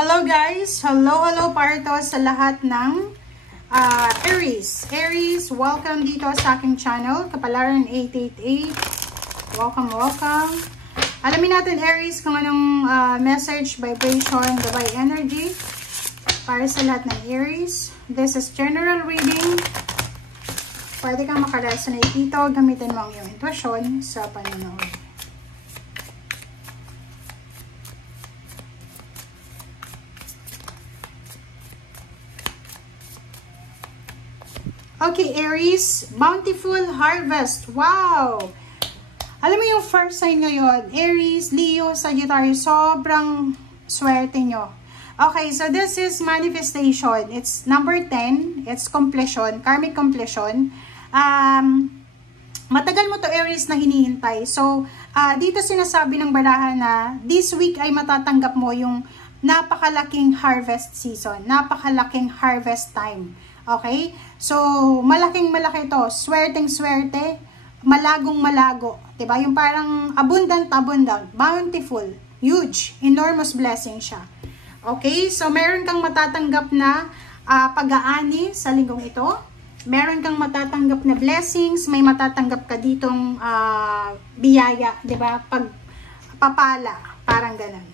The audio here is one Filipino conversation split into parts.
Hello guys! Hello para to sa lahat ng Aries. Aries, welcome dito sa aking channel, Kapalaran 888. Welcome. Alamin natin Aries kung anong message, vibration, gabay energy para sa lahat ng Aries. This is general reading. Pwede kang makaresonate dito. Gamitin mo ang iyong intuition sa panonood. Okay, Aries, bountiful harvest. Wow! Alam mo yung first sign ngayon, Aries, Leo, Sagittarius, sobrang swerte nyo. Okay, so this is manifestation. It's number 10. It's completion, karmic completion. Matagal mo to Aries na hinihintay. So, dito sinasabi ng barahan na this week ay matatanggap mo yung napakalaking harvest season, napakalaking harvest time. Okay? So, malaking-malaki to. Swerteng-swerte, malagong-malago. Diba? Yung parang abundant, bountiful, huge, enormous blessing siya. Okay? So, meron kang matatanggap na pag-aani sa linggong ito. Meron kang matatanggap na blessings. May matatanggap ka ditong biyaya. Diba? Pagpapala. Parang ganun.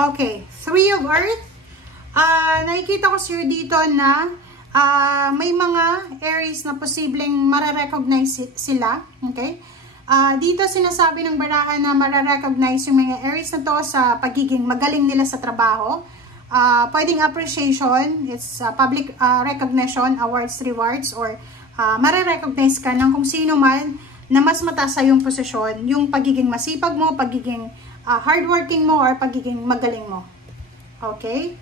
Okay, Three of Earth. Nakikita ko sa'yo dito na may mga Aries na posibleng mararecognize sila. Okay? Dito sinasabi ng barahan na mararecognize yung mga Aries na to sa pagiging magaling nila sa trabaho. Pwedeng appreciation, it's public recognition, awards, rewards, or mararecognize ka ng kung sino man na mas mataas sa yung posisyon, yung pagiging masipag mo, pagiging hardworking mo, or pagiging magaling mo. Okay?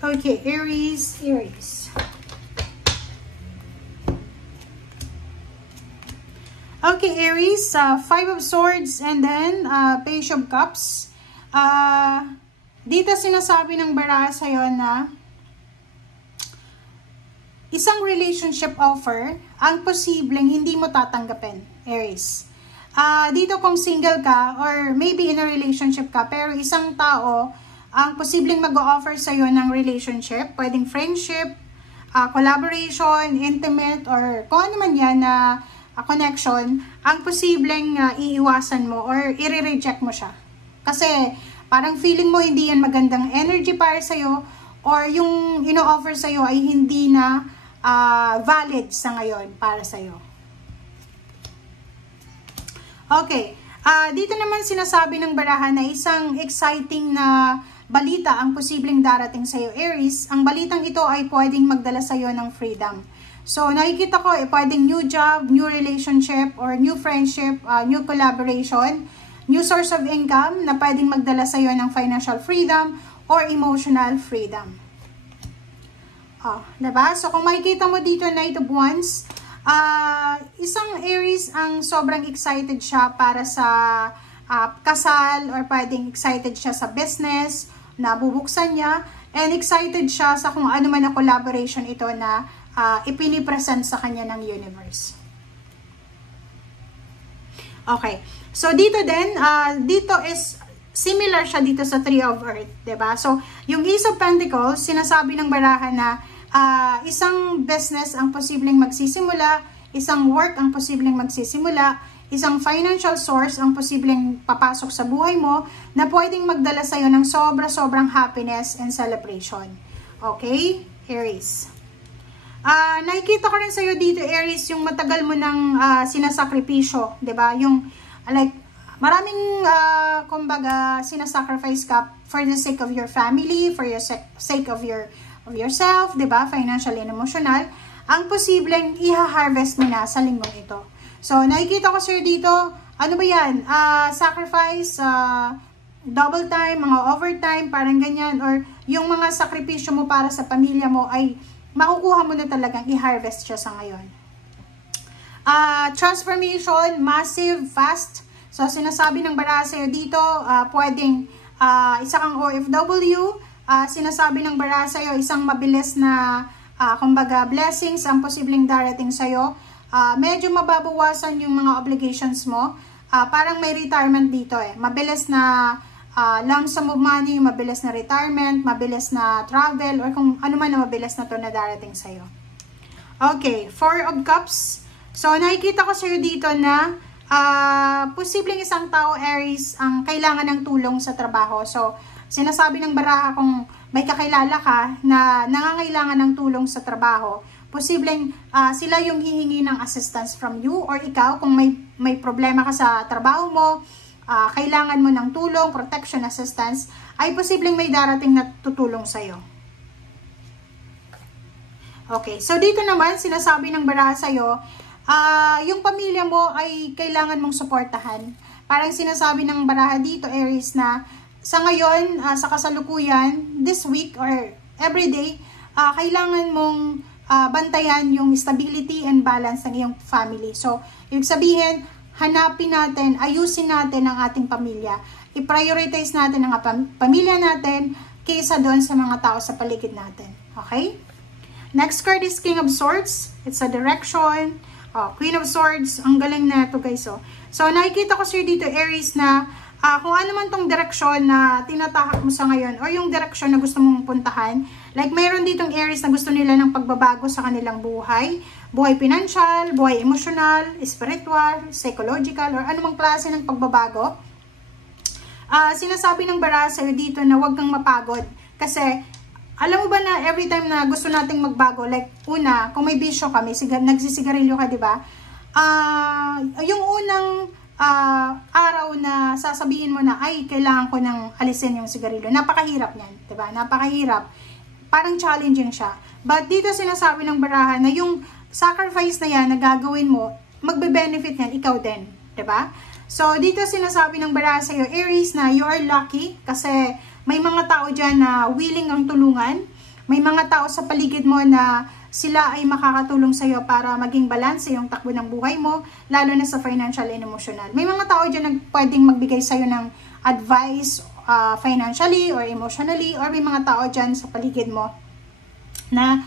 Okay, Aries. Okay, Aries, Five of Swords and then Page of Cups. Dito sinasabi ng baraha sa'yo na isang relationship offer ang posibleng hindi mo tatanggapin, Aries. Dito kung single ka or maybe in a relationship ka, pero isang tao ang posibleng mag-o-offer sa'yo ng relationship, pwedeng friendship, collaboration, intimate, or kung ano man yan na connection, ang posibleng iiwasan mo or i-reject mo siya. Kasi parang feeling mo hindi yan magandang energy para sa'yo or yung ino-offer sa'yo ay hindi na valid sa ngayon para sa'yo. Okay. Dito naman sinasabi ng barahan na isang exciting na balita ang posibleng darating sa'yo, Aries. Ang balitang ito ay pwedeng magdala sa'yo ng freedom. So, nakikita ko, pwedeng new job, new relationship, or new friendship, new collaboration, new source of income na pwedeng magdala sa'yo ng financial freedom or emotional freedom. Diba? So, kung makikita mo dito, Knight of Wands, isang Aries ang sobrang excited siya para sa kasal, or pwedeng excited siya sa business na bubuksan niya, and excited siya sa kung ano man na collaboration ito na ipinipresent sa kanya ng universe. Okay. So, dito din, dito is similar siya dito sa Three of Earth. Diba? So, yung Ace of Pentacles, sinasabi ng barahan na isang business ang posibleng magsisimula, isang work ang posibleng magsisimula, isang financial source ang posibleng papasok sa buhay mo na pwedeng magdala sa'yo ng sobrang happiness and celebration. Okay? Aries. Nakikita ko rin sa'yo dito, Aries, yung matagal mo ng sinasakripisyo, diba? Yung, like, maraming, kumbaga, sinasacrifice ka for the sake of your family, for your sake of yourself, diba? Financial and emotional. ang posibleng iha-harvest mo na sa linggong ito. So, nakikita ko sir dito, ano ba yan? Sacrifice, double time, mga overtime, parang ganyan, or yung mga sakripisyo mo para sa pamilya mo ay makukuha mo na talagang i-harvest siya sa ngayon. Transformation, massive, fast. So, sinasabi ng baraha sa'yo dito, pwedeng isa kang OFW, sinasabi ng baraha sa'yo, isang mabilis na kumbaga blessings ang posibleng darating sa'yo. Medyo mababawasan yung mga obligations mo. Parang may retirement dito eh. Mabilis na lump sum of money, mabilis na retirement, mabilis na travel, or kung ano man na mabilis na to na darating sa'yo. Okay, 4 of Cups. So, nakikita ko sa'yo dito na posibleng isang tao, Aries, ang kailangan ng tulong sa trabaho. So, sinasabi ng baraha kung may kakilala ka na nangangailangan ng tulong sa trabaho, posibleng sila yung hihingi ng assistance from you, or ikaw kung may problema ka sa trabaho mo, kailangan mo ng tulong, protection, assistance, ay posibleng may darating na tutulong sa'yo. Okay, so dito naman sinasabi ng baraha sa'yo, yung pamilya mo ay kailangan mong suportahan. Parang sinasabi ng baraha dito, Aries, na sa ngayon, sa kasalukuyan, this week or every day, kailangan mong bantayan yung stability and balance ng iyong family. So, ibig sabihin, hanapin natin, ayusin natin ang ating pamilya. I-prioritize natin ang pamilya natin kaysa doon sa mga tao sa paligid natin. Okay? Next card is King of Swords. It's a direction. Queen of Swords. Ang galing na ito, guys. So, nakikita ko sir dito, Aries, na kung ano man tong direksyon na tinatahak mo sa ngayon or yung direksyon na gusto mong puntahan, like mayroon ditong Aries na gusto nila ng pagbabago sa kanilang buhay, buhay financial, buhay emotional, spiritual, psychological, or anumang klase ng pagbabago. Sinasabi ng baraha sa'yo dito na huwag kang mapagod kasi alam mo ba na every time na gusto nating magbago, like una, kung may bisyo ka, nagsisigarilyo ka, di ba? Yung unang araw na sasabihin mo na, ay, kailangan ko nang alisin yung sigarilyo. Napakahirap niyan, diba? Napakahirap. Parang challenging siya. But dito sinasabi ng baraha na yung sacrifice na yan na gagawin mo, magbe-benefit yan, ikaw din, diba? So, dito sinasabi ng baraha sa'yo, Aries, na you are lucky kasi may mga tao dyan na willing ang tulungan. May mga tao sa paligid mo na sila ay makakatulong sa iyo para maging balance sa iyong takbo ng buhay mo, lalo na sa financial and emotional. May mga tao dyan na pwedeng magbigay sa iyo ng advice financially or emotionally, or may mga tao dyan sa paligid mo na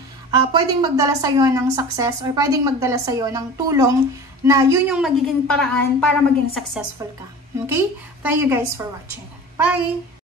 pwedeng magdala sa iyo ng success or pwedeng magdala sa iyo ng tulong na yun yung magiging paraan para maging successful ka. Okay? Thank you guys for watching. Bye!